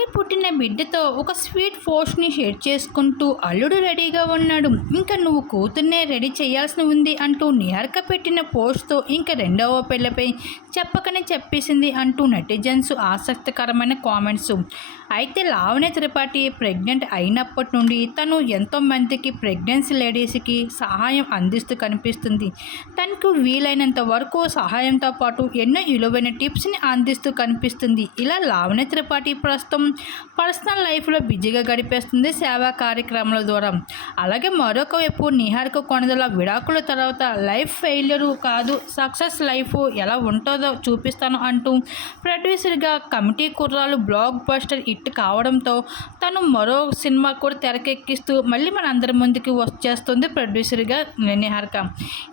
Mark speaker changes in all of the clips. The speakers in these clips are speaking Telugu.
Speaker 1: అప్పుడే పుట్టిన బిడ్డతో ఒక స్వీట్ పోస్ట్ని షేర్ చేసుకుంటూ అల్లుడు రెడీగా ఉన్నాడు. ఇంకా నువ్వు కూతుర్నే రెడీ చేయాల్సి ఉంది అంటూ నిహారిక పెట్టిన పోస్ట్తో ఇంకా రెండవ పిల్లపై చెప్పకనే చెప్పేసింది అంటూ నెటిజన్స్ ఆసక్తికరమైన కామెంట్స్. అయితే లావణ్య త్రిపాఠి ప్రెగ్నెంట్ అయినప్పటి నుండి తను ఎంతో మందికి ప్రెగ్నెన్సీ లేడీస్కి సహాయం అందిస్తూ కనిపిస్తుంది. తనకు వీలైనంత వరకు సహాయంతో పాటు ఎన్నో విలువైన టిప్స్ని అందిస్తూ కనిపిస్తుంది. ఇలా లావణ్య త్రిపాఠి ప్రస్తుతం పర్సనల్ లైఫ్లో బిజీగా గడిపేస్తుంది సేవా కార్యక్రమాల ద్వారా. అలాగే మరొక వైపు నిహారిక కొనదల విడాకుల తర్వాత లైఫ్ ఫెయిల్యూర్ కాదు సక్సెస్ లైఫ్ ఎలా ఉంటుందో చూపిస్తాను అంటూ ప్రొడ్యూసర్గా కమిటీ కుర్రాలు బ్లాక్ బస్టర్ హిట్ కావడంతో తను మరో సినిమా కూడా తెరకెక్కిస్తూ మళ్ళీ మన అందరి ముందుకి వచ్చేస్తుంది ప్రొడ్యూసర్గా నిహారిక.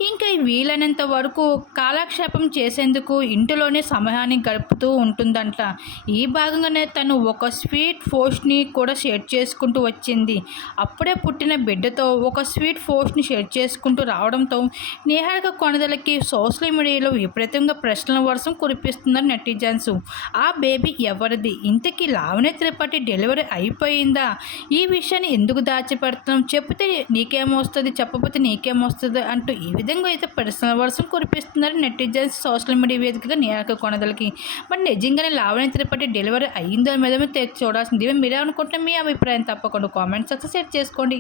Speaker 1: ఇంకా వీలైనంత వరకు కాలక్షేపం చేసేందుకు ఇంటిలోనే సమయాన్ని గడుపుతూ ఉంటుందంట. ఈ భాగంగానే తను ఒక స్వీట్ పోస్ట్ని కూడా షేర్ చేసుకుంటూ వచ్చింది. అప్పుడే పుట్టిన బిడ్డతో ఒక స్వీట్ పోస్ట్ని షేర్ చేసుకుంటూ రావడంతో నిహారిక కొనదలకి సోషల్ మీడియాలో విపరీతంగా ప్రశ్నల వర్షం కురిపిస్తున్నారు నెటిజన్స్. ఆ బేబీ ఎవరిది? ఇంతకీ లావణ్య త్రిపాఠి డెలివరీ అయిపోయిందా? ఈ విషయాన్ని ఎందుకు దాచిపెడుతున్నాం చెప్తే నీకేమొస్తుంది? చెప్పకపోతే నీకేమొస్తుంది? అంటూ ఈ విధంగా అయితే పర్సనల్ వర్షం కురిపిస్తున్నారు నెటిజన్స్ సోషల్ మీడియా వేదికగా నియాక కొనదలకి. మరి నిజంగానే లావణ్య త్రిపాఠి డెలివరీ అయిందో మీద చూడాల్సింది. మీరే అనుకుంటే మీ అభిప్రాయం తప్పకుండా కామెంట్ సెక్షన్ సెట్ చేసుకోండి.